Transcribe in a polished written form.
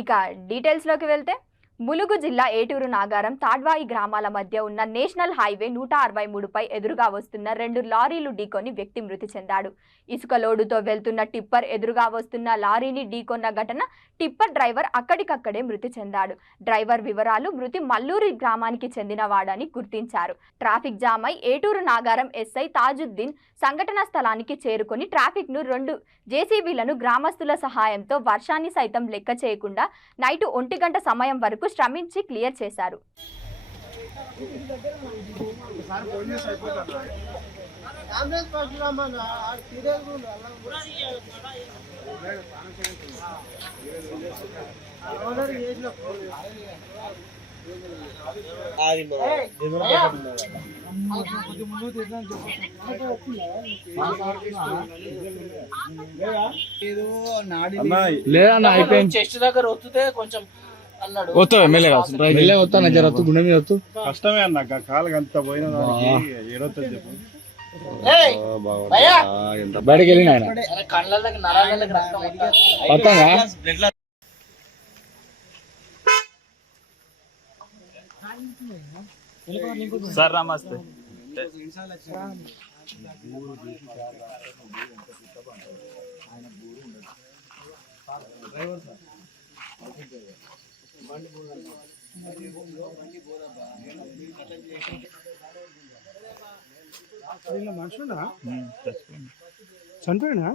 ఇక డీటెయిల్స్లోకి వెళ్తే ములుగు జిల్లా ఏటూరు నాగారం తాడ్వాయి గ్రామాల మధ్య ఉన్న నేషనల్ హైవే 163పై ఎదురుగా వస్తున్న 2 లారీలు ఢీకొని వ్యక్తి మృతి చెందాడు. ఇసుక లోడుతో వెళ్తున్న టిప్పర్ ఎదురుగా వస్తున్న లారీని ఢీకొన్న ఘటన టిప్పర్ డ్రైవర్ అక్కడికక్కడే మృతి చెందాడు. డ్రైవర్ వివరాలు మృతి మల్లూరి గ్రామానికి చెందినవాడని గుర్తించారు. ట్రాఫిక్ జామ్ అయి ఏటూరు నాగారం ఎస్ఐ తాజుద్దీన్ సంఘటనా స్థలానికి చేరుకొని ట్రాఫిక్ను 2 జేసీబీలను గ్రామస్తుల సహాయంతో వర్షాన్ని సైతం లెక్క చేయకుండా నైట్ 1 గంట సమయం వరకు శ్రమించి క్లియర్ చేశారు. చెస్ట్ దగ్గర వస్తే కొంచెం కష్టమే అన్న కాళ్ళకి అంత పోయిన ఏడవుతుంది చెప్పు. బయటకు వెళ్ళిన ఆయన కళ్ళకి నరాలకి రక్తం సార్ నమస్తే. మనుషుడా చనిపోయినా